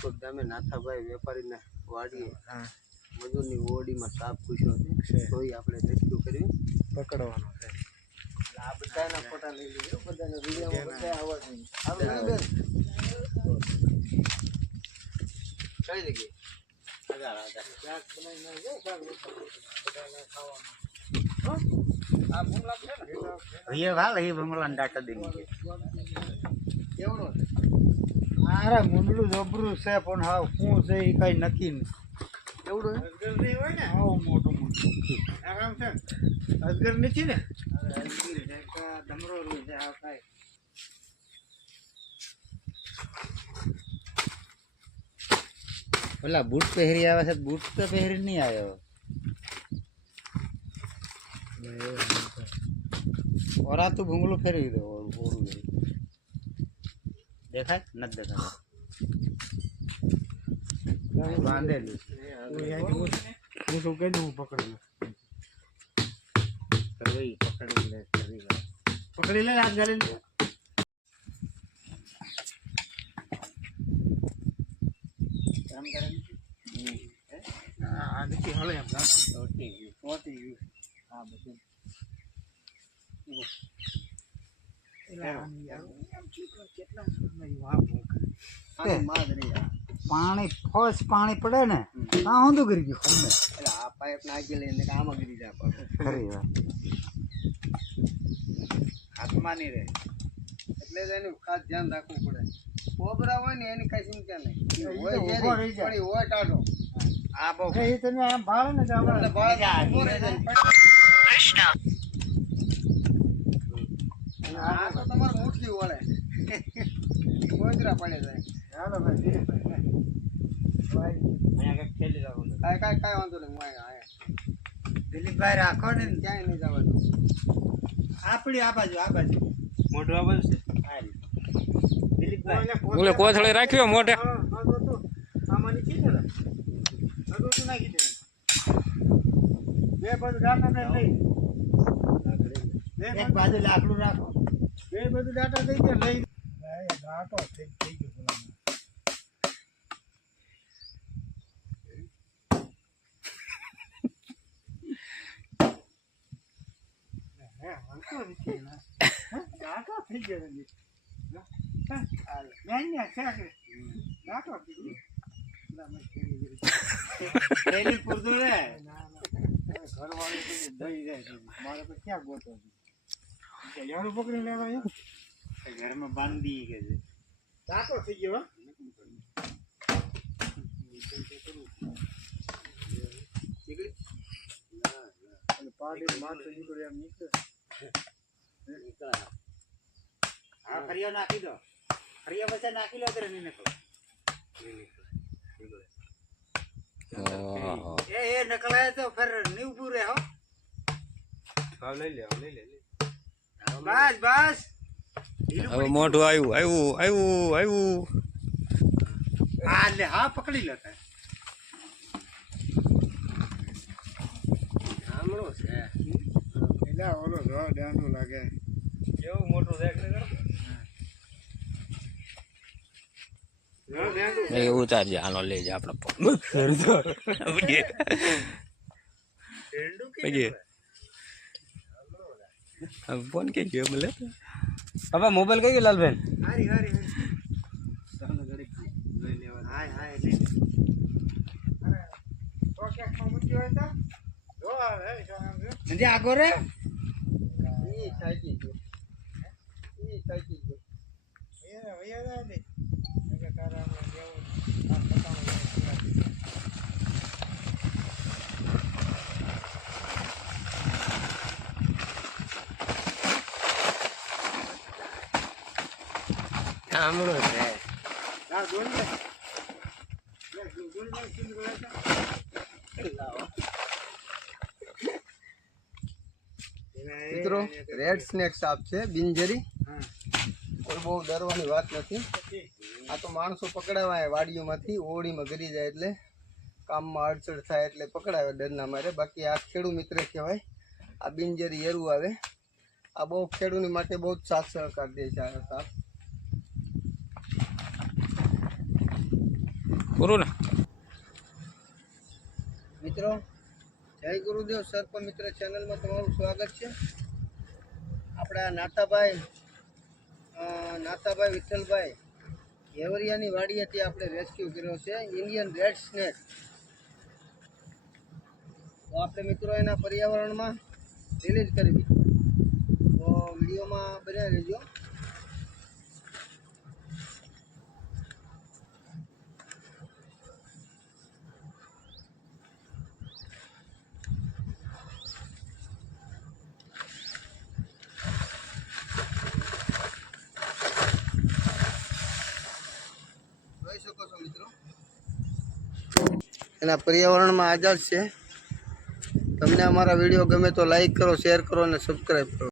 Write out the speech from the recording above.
રાજકોટ ગામે નાથાભાઈ વેપારીના વાડીએ મજૂરની ઓડીમાં સાપ ઘૂસ્યો છે, તો આપણે રેસ્ક્યુ કરી પકડવાનો છે. આ બધાના ફોટા લઈ લીધો, બધાના વિડીયોમાં બધા આવવા જોઈએ. આપણે બેન કઈ જગ્યાએ શાક બનાવીને બધાને ખાવાનું. આ ભૂંગળા છે ને ये वाला ये भंगला डाटा देंगे કેવડો છે? अरे मुंडलू जबरू से पण हाव શું છે ઈ કઈ નક્કી નહીં. કેવડો અજગર નહીં હોય ને હાવ મોટું મોટું આરામ છે. અજગર નથી ને? અરે અજગર છે કા ડમરો રૂ છે આ કાઈ. ઓલા બૂટ પહેરી આવે છે, બૂટ તો પહેરી નહીં આવ્યો. ઓરા તું ભૂંગળું ફેરવી દો ઓરું દેખાય નથી દેખાય બાંધેલું હું તો કહી દઉં પકડી પકડી લે હાથ ગાલી આ નથી હલે એમ ઓટી ગયું હા બધું પાણી ફોસ પાણી પડે ને આ ઊંધું કરી ગયું ખમે. એટલે આ પાઇપ નાખી લઈને આમાં ગરી જાય ખરી વાત હાથમાં નહીં રહે, એટલે જ એનું ખાસ ધ્યાન રાખવું પડે. કોબરા હોય ને એની કઈ ચિંતા નહીં, હોય ઊભો રહી જાય. પણ હોય ટાઢો. આ બહુ એ તમે આમ ભાળે ને એટલે બાળક ઊભો રહી જાય. અને આ તો તમારે મુઠ્ઠી વળે ગોદરા પડે જાય. હાલો ભાઈ દિલીપભાઈ અહીંયા કઈ ખેલી રાખો કાંઈ વાંધો નહીં, હું અહીંયા દિલીપભાઈ રાખો ને ક્યાંય નહીં જવાનું. આપણી આ બાજુ મોઢું આ બાજુ છે. દિલીપભાઈ બોલે કોથળે રાખ્યો મોઢે આમાં નીચે ને તું નાખી દે બે બધું ડાટા લઈ એક બાજુ લાકડું રાખો, બે બધું ડાટા થઈ ગયા લઈ ડાટો થઈ ગયો. ડાટો થઈ ગયો પૂરતું રે ઘરવાળી દઈ જાય મારે તો ક્યાં ગોતો યારું પકડી લેવા ઘરમાં બાંધી કે છે ડાટો થઈ ગયો. હા ફરિયા નાખી દો, ફરિયા પછી નાખી લો તો નહીં નીકળો. એ નકલાય તો ફર નહીં ઉભું રહે હો. લઈ લે બસ બસ હવે મોઢું આવ્યું હા લે હા પકડી લો તાર. આમળો છે એટલે ઓલો ડાંડો લાગે કેવું મોટું દેખ ને એ ઉતારજે આનો લઈ જા આપણે ફોન કે ગયો મળે હવે મોબાઈલ કઈ ગયો લાલબેન હારી હારી લઈ લેવા. હાય હાય લે અરે તો ક્યાંક મૂકી હોય તો જો હે મંજે આગો રે ઈ સાચી ગયો એ વૈયા દે કે તારા જેવું આ પતાનો આમળો છે. આ દોન લે દોન લે સિંગ લાવો મિત્રો, રેડ સ્નેક સાપ છે, બિનઝેરી. કોઈ બહુ ડરવાની વાત નથી. આ તો માણસો પકડાવાય વાડીઓમાંથી ઓળીમાં ગરી જાય એટલે કામમાં અડચણ થાય એટલે પકડાવે ડરના મારે. બાકી આ ખેડૂ મિત્ર કહેવાય. આ બિનઝેરી એરું આવે. આ બહુ ખેડૂની માટે બહુ જ સાથ સહકાર દે છે આ સાપ. પૂરું ને મિત્રો, જય ગુરુદેવ સર્પ મિત્ર ચેનલમાં તમારું સ્વાગત છે. આપણે આ નાતાભાઈ વિઠ્ઠલભાઈ હેવરિયાની વાડીએથી આપણે રેસ્ક્યુ કર્યો છે ઇન્ડિયન રેડ સ્નેક. તો આપણે મિત્રો એના પર્યાવરણમાં રિલીઝ કરવી, તો વિડીયોમાં બન્યા રહેજો. જોઈ શકો છો મિત્રો, એના પર્યાવરણમાં આઝાદ છે. તમને અમારા વિડીયો ગમે તો લાઈક કરો, શેર કરો અને સબસ્ક્રાઈબ કરો.